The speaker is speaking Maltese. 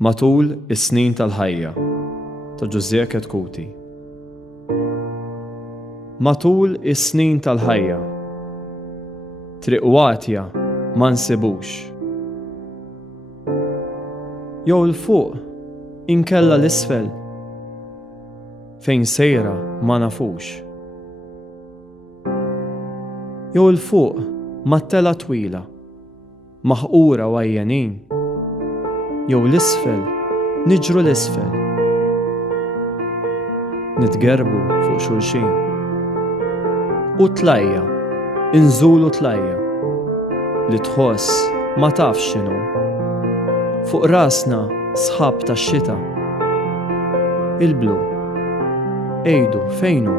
Matul is-snin tal-ħajja ta' Ġużie Ketkuti. Matul is-snin tal-ħajja triq wagħtja ma nsibux. Jew l-fuq inkella l-isfel fejn sejra ma nafux. Jew l-fuq mat-tela twila maħqura għajjanin. Jew l-isfel niġru l-isfel nitgerbu fuq xulxin. U tlajja, inżulu tlajja li tħoss ma tafx x'inhu. Fuq rasna sħab tax-xita. Il-blu ejdu fejnu